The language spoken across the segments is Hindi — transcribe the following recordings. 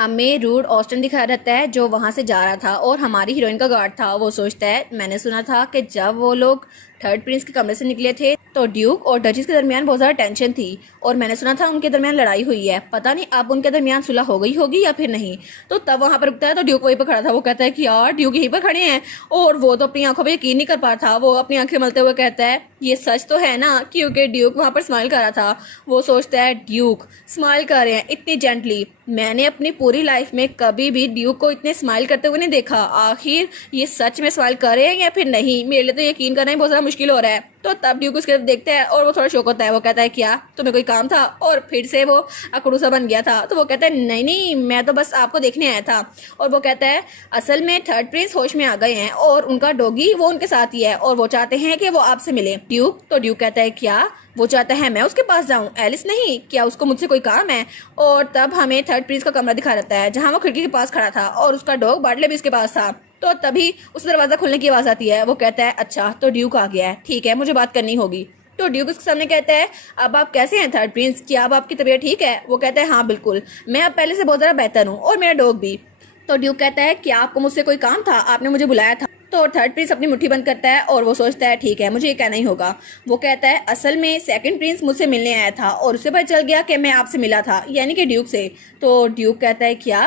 हमें रूड ऑस्टन दिखाया रहता है जो वहाँ से जा रहा था और हमारी हीरोइन का गार्ड था। वो सोचता है मैंने सुना था कि जब वो लोग थर्ड प्रिंस के कमरे से निकले थे तो ड्यूक और डचेस के दरमियान बहुत ज़्यादा टेंशन थी और मैंने सुना था उनके दरमियान लड़ाई हुई है। पता नहीं अब उनके दरमियान सुलह हो गई होगी या फिर नहीं। तो तब वहाँ पर रुकता है तो ड्यूक वहीं पर खड़ा था। वो कहता है कि यार ड्यूक यहीं पर खड़े हैं और वो तो अपनी आंखों पर यकीन नहीं कर पा रहा था। वो अपनी आंखें मलते हुए कहता है ये सच तो है ना, क्योंकि ड्यूक वहाँ पर स्माइल कर रहा था। वो सोचता है ड्यूक स्माइल कर रहे हैं इतनी जेंटली, मैंने अपनी पूरी लाइफ में कभी भी ड्यूक को इतने स्माइल करते हुए नहीं देखा। आखिर ये सच में स्माइल कर रहे हैं या फिर नहीं, मेरे लिए तो यकीन करना ही बहुत ज़्यादा मुश्किल हो रहा है। तो तब ड्यूक उसके तरफ देखते हैं और वो थोड़ा शौक होता है। वो कहता है क्या तुम्हें कोई काम था? और फिर से वो अकड़ू सा बन गया था। तो वो कहता है नहीं नहीं, मैं तो बस आपको देखने आया था। और वो कहता है असल में थर्ड प्रिंस होश में आ गए हैं और उनका डॉगी वो उनके साथ ही है और वो चाहते हैं कि वो आपसे मिले। ड्यूक तो ड्यूक कहता है क्या वो चाहता है मैं उसके पास जाऊं? एलिस नहीं, क्या उसको मुझसे कोई काम है? और तब हमें थर्ड प्रिंस का कमरा दिखा रहता है जहां वो खिड़की के पास खड़ा था और उसका डॉग बाटले भी उसके पास था। तो तभी उस दरवाजा खुलने की आवाज आती है। वो कहता है अच्छा तो ड्यूक आ गया है, ठीक है मुझे बात करनी होगी। तो ड्यूक उसके सामने कहता है अब आप कैसे हैं थर्ड प्रिंस, क्या अब आपकी तबीयत ठीक है? वो कहता है हाँ बिल्कुल, मैं अब पहले से बहुत ज़्यादा बेहतर हूँ और मेरा डॉग भी। तो ड्यूक कहता है क्या आपको मुझसे कोई काम था, आपने मुझे बुलाया था? तो थर्ड प्रिंस अपनी मुट्ठी बंद करता है और वो सोचता है ठीक है मुझे ये कहना ही होगा। वो कहता है असल में सेकंड प्रिंस मुझसे मिलने आया था और उसे पता चल गया कि मैं आपसे मिला था, यानी कि ड्यूक से। तो ड्यूक कहता है क्या?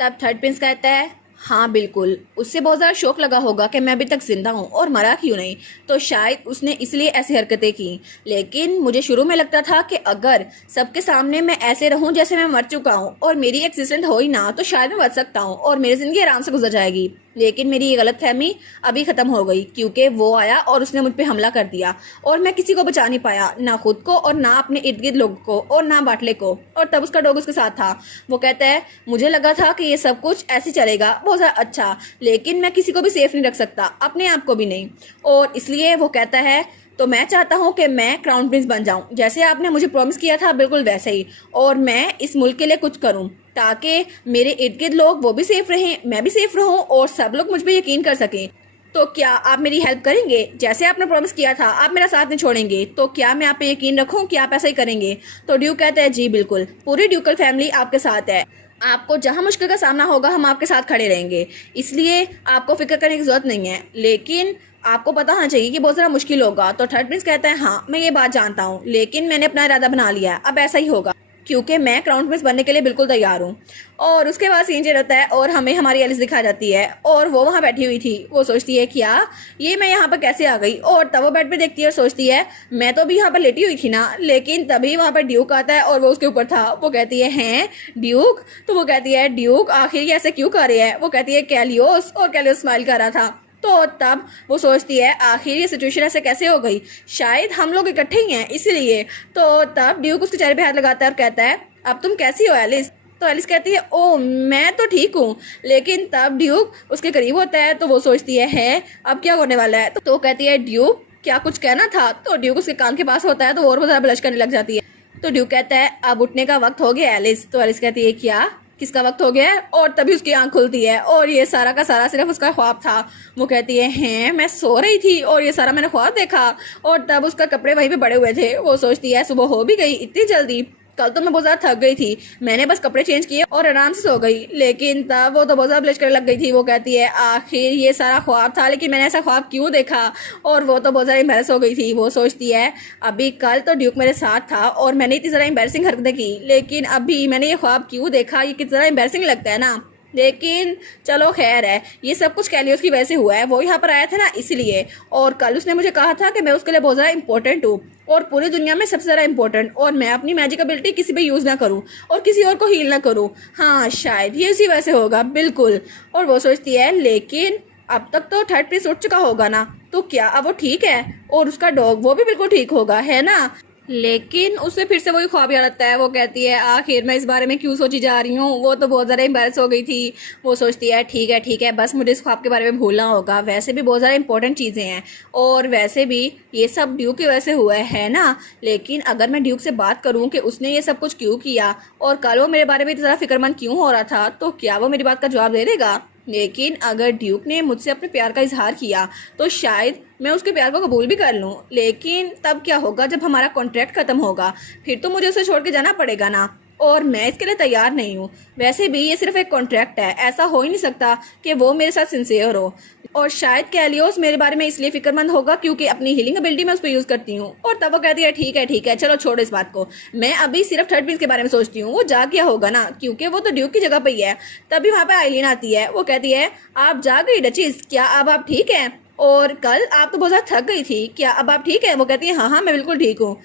तब थर्ड प्रिंस कहता है हाँ बिल्कुल, उससे बहुत ज़्यादा शौक लगा होगा कि मैं अभी तक जिंदा हूँ और मरा क्यों नहीं, तो शायद उसने इसलिए ऐसी हरकतें की। लेकिन मुझे शुरू में लगता था कि अगर सबके सामने मैं ऐसे रहूँ जैसे मैं मर चुका हूँ और मेरी एक्सीडेंट हो ही ना तो शायद मैं बच सकता हूँ और मेरी ज़िंदगी आराम से गुजर जाएगी। लेकिन मेरी ये गलतफहमी अभी ख़त्म हो गई क्योंकि वो आया और उसने मुझ पर हमला कर दिया और मैं किसी को बचा नहीं पाया, ना खुद को और ना अपने इर्द गिर्द लोगों को और ना बाटले को। और तब उसका डॉग उसके साथ था। वो कहता है मुझे लगा था कि ये सब कुछ ऐसे चलेगा बहुत ज़्यादा अच्छा, लेकिन मैं किसी को भी सेफ नहीं रख सकता, अपने आप को भी नहीं। और इसलिए वो कहता है तो मैं चाहता हूँ कि मैं क्राउन प्रिंस बन जाऊँ जैसे आपने मुझे प्रॉमिस किया था, बिल्कुल वैसे ही। और मैं इस मुल्क के लिए कुछ करूँ ताकि मेरे इर्द गिर्द लोग वो भी सेफ रहें, मैं भी सेफ रहूँ और सब लोग मुझ पर यकीन कर सकें। तो क्या आप मेरी हेल्प करेंगे? जैसे आपने प्रॉमिस किया था आप मेरा साथ नहीं छोड़ेंगे, तो क्या मैं आप पे यकीन रखूं कि आप ऐसा ही करेंगे? तो ड्यूक कहता है जी बिल्कुल, पूरी ड्यूकल फैमिली आपके साथ है, आपको जहां मुश्किल का सामना होगा हम आपके साथ खड़े रहेंगे, इसलिए आपको फिक्र करने की जरूरत नहीं है। लेकिन आपको पता होना चाहिए कि बहुत ज़्यादा मुश्किल होगा। तो थर्ड प्रिंस कहता है हाँ मैं ये बात जानता हूँ, लेकिन मैंने अपना इरादा बना लिया है, अब ऐसा ही होगा क्योंकि मैं क्राउन प्रिंस बनने के लिए बिल्कुल तैयार हूँ। और उसके बाद सीन चल रहता है और हमें हमारी एलिस दिखा जाती है और वो वहाँ बैठी हुई थी। वो सोचती है क्या ये मैं यहाँ पर कैसे आ गई? और तब वो बेड पे देखती है और सोचती है मैं तो अभी यहाँ पर लेटी हुई थी ना। लेकिन तभी वहाँ पर ड्यूक आता है और वो उसके ऊपर था। वो कहती है हैं ड्यूक? तो वो कहती है ड्यूक आखिर ये ऐसे क्यों कर रहे हैं? वो कहती है कैलियोस, और कैलियोस स्माइल कर रहा था। तो तब वो सोचती है आखिर ये सिचुएशन ऐसे कैसे हो गई, शायद हम लोग इकट्ठे ही हैं इसलिए। तो तब ड्यूक उसके चेहरे पे हाथ लगाता है और कहता है अब तुम कैसी हो एलिस? तो एलिस कहती है ओ मैं तो ठीक हूँ। लेकिन तब ड्यूक उसके करीब होता है तो वो सोचती है अब क्या होने वाला है? तो कहती है ड्यूक क्या कुछ कहना था? तो ड्यूक उसके कान के पास होता है तो और ज़्यादा ब्लश करने लग जाती है। तो ड्यूक कहता है अब उठने का वक्त हो गया एलिस। तो एलिस कहती है क्या, किसका वक्त हो गया है? और तभी उसकी आंख खुलती है और ये सारा का सारा सिर्फ उसका ख्वाब था। वो कहती है हैं मैं सो रही थी और ये सारा मैंने ख्वाब देखा। और तब उसका कपड़े वहीं पे पड़े हुए थे। वो सोचती है सुबह हो भी गई इतनी जल्दी, कल तो मैं बहुत ज़्यादा थक गई थी, मैंने बस कपड़े चेंज किए और आराम से सो गई। लेकिन तब वो तो बहुत ज़्यादा ब्लश करने लग गई थी। वो कहती है आखिर ये सारा ख्वाब था, लेकिन मैंने ऐसा ख्वाब क्यों देखा? और वो तो बहुत ज़्यादा एम्बैरस हो गई थी। वो सोचती है अभी कल तो ड्यूक मेरे साथ था और मैंने इतनी ज़्यादा एम्बैरसिंग हरकतें की, लेकिन अभी मैंने ये ख्वाब क्यों देखा? ये कितना एम्बैरसिंग लगता है ना। लेकिन चलो खैर है, ये सब कुछ कैलियोस की वजह से हुआ है, वो यहाँ पर आया था ना इसलिए। और कल उसने मुझे कहा था कि मैं उसके लिए बहुत ज़्यादा इंपॉर्टेंट हूँ और पूरी दुनिया में सबसे ज़्यादा इंपॉर्टेंट, और मैं अपनी मैजिक एबिलिटी किसी पे यूज़ ना करूँ और किसी और को हील ना करूँ। हाँ शायद ये उसी वजह से होगा बिल्कुल। और वो सोचती है लेकिन अब तक तो थर्ड प्रिंस उठ चुका होगा ना, तो क्या अब वो ठीक है? और उसका डॉग वो भी बिल्कुल ठीक होगा है ना? लेकिन उससे फिर से वही ख्वाब याद आता है। वो कहती है आखिर मैं इस बारे में क्यों सोची जा रही हूँ। वो तो बहुत ज़्यादा एम्बैरस हो गई थी। वो सोचती है ठीक है बस मुझे इस ख्वाब के बारे में भूलना होगा, वैसे भी बहुत ज़्यादा इंपॉर्टेंट चीज़ें हैं और वैसे भी ये सब ड्यूक की वजह से हुआ है ना। लेकिन अगर मैं ड्यूक से बात करूँ कि उसने ये सब कुछ क्यों किया और कल वो मेरे बारे में इतना ज़्यादा फिक्रमंद क्यों हो रहा था, तो क्या वो मेरी बात का जवाब दे देगा? लेकिन अगर ड्यूक ने मुझसे अपने प्यार का इजहार किया तो शायद मैं उसके प्यार को कबूल भी कर लूँ। लेकिन तब क्या होगा जब हमारा कॉन्ट्रैक्ट ख़त्म होगा? फिर तो मुझे उसे छोड़ के जाना पड़ेगा ना। और मैं इसके लिए तैयार नहीं हूँ। वैसे भी ये सिर्फ एक कॉन्ट्रैक्ट है, ऐसा हो ही नहीं सकता कि वो मेरे साथ सिंसियर हो। और शायद कैलियोस मेरे बारे में इसलिए फिक्रमंद होगा क्योंकि अपनी हीलिंग एबिलिटी मैं उस पर यूज़ करती हूँ। और तब वो कहती है ठीक है चलो छोड़ो इस बात को, मैं अभी सिर्फ थर्ड प्रिंस के बारे में सोचती हूँ। वो जाग गया होगा ना, क्योंकि वो तो ड्यूक की जगह पे ही है। तभी वहाँ पे आइलिन आती है। वो कहती है आप जाग गई डचीज, क्या अब आप ठीक हैं? और कल आप तो बहुत ज़्यादा थक गई थी, क्या अब आप ठीक है? वो कहती है हाँ मैं बिल्कुल ठीक हूँ।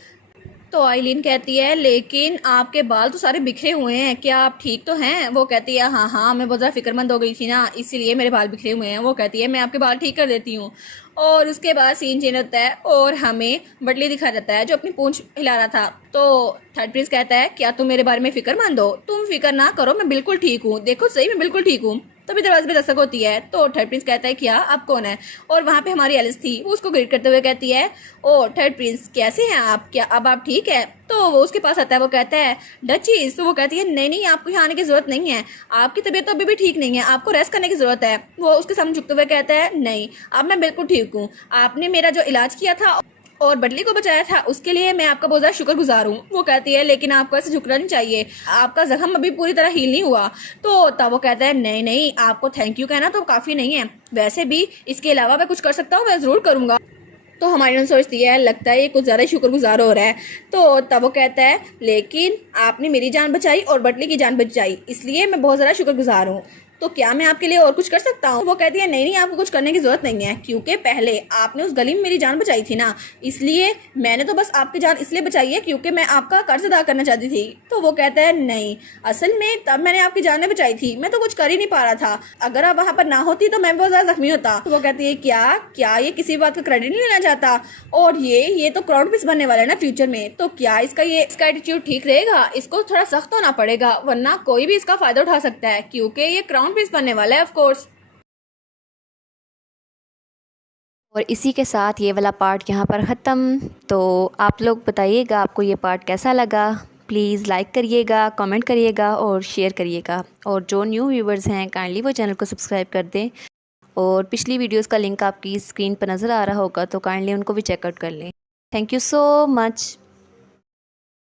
तो आइलिन कहती है लेकिन आपके बाल तो सारे बिखरे हुए हैं, क्या आप ठीक तो हैं? वो कहती है हाँ मैं बहुत ज़्यादा फिक्रमंद हो गई थी ना, इसीलिए मेरे बाल बिखरे हुए हैं। वो कहती है मैं आपके बाल ठीक कर देती हूँ। और उसके बाद सीन चेंज होता है और हमें बटली दिखा जाता है जो अपनी पूंछ हिला रहा था। तो थर्ड प्रिंस कहता है क्या तुम मेरे बारे में फिक्रमंद हो? तुम फिक्र ना करो, मैं बिल्कुल ठीक हूँ, देखो सही मैं बिल्कुल ठीक हूँ। तभी दरवाजे पे दस्तक होती है तो थर्ड प्रिंस कहता है क्या आप कौन है? और वहाँ पे हमारी एलिस थी, वो उसको ग्रीट करते हुए कहती है ओ थर्ड प्रिंस कैसे हैं आप, क्या अब आप ठीक है? तो वो उसके पास आता है। वो कहता है डचीज। तो वो कहती है नहीं आपको यहाँ आने की जरूरत नहीं है, आपकी तबीयत तो अभी भी ठीक नहीं है, आपको रेस्ट करने की जरूरत है। वो उसके सामने झुकते हुए कहता है नहीं अब मैं बिल्कुल ठीक हूँ, आपने मेरा जो इलाज किया था और बटली को बचाया था उसके लिए मैं आपका बहुत ज़्यादा शुक्रगुजार हूँ। वो कहती है लेकिन आपको ऐसे झुकना नहीं चाहिए, आपका जख्म अभी पूरी तरह हील नहीं हुआ। तो तब वो कहता है नहीं आपको थैंक यू कहना तो काफ़ी नहीं है, वैसे भी इसके अलावा मैं कुछ कर सकता हूँ मैं ज़रूर करूँगा। तो हमारी सोचती है लगता है ये कुछ ज़्यादा शुक्रगुजार हो रहा है। तो तब वो कहता है लेकिन आपने मेरी जान बचाई और बटली की जान बचाई, इसलिए मैं बहुत ज़्यादा शुक्रगुजार हूँ। तो क्या मैं आपके लिए और कुछ कर सकता हूँ? वो कहती है नहीं आपको कुछ करने की जरूरत नहीं है, क्योंकि पहले आपने उस गली में मेरी जान बचाई थी ना, इसलिए मैंने तो बस आपकी जान इसलिए बचाई है क्योंकि मैं आपका कर्ज अदा करना चाहती थी। तो वो कहता है नहीं असल में तब मैंने आपकी जान बचाई थी, मैं तो कुछ कर ही नहीं पा रहा था, अगर आप वहाँ पर ना होती तो मैं बहुत ज़्यादा जख्मी होता। तो वो कहती है क्या ये किसी बात का क्रेडिट नहीं लेना चाहता? और ये तो क्राउन प्रिंस बनने वाला है ना फ्यूचर में, तो क्या इसका एटीट्यूड ठीक रहेगा? इसको थोड़ा सख्त होना पड़ेगा वरना कोई भी इसका फायदा उठा सकता है, क्योंकि ये क्राउन प्रिंस बनने वाला है ऑफ कोर्स। और इसी के साथ ये वाला पार्ट यहाँ पर ख़त्म। तो आप लोग बताइएगा आपको ये पार्ट कैसा लगा। प्लीज़ लाइक करिएगा, कमेंट करिएगा और शेयर करिएगा। और जो न्यू व्यूवर्स हैं काइंडली वो चैनल को सब्सक्राइब कर दें। और पिछली वीडियोस का लिंक आपकी स्क्रीन पर नज़र आ रहा होगा तो काइंडली उनको भी चेकआउट कर लें। Thank you so much.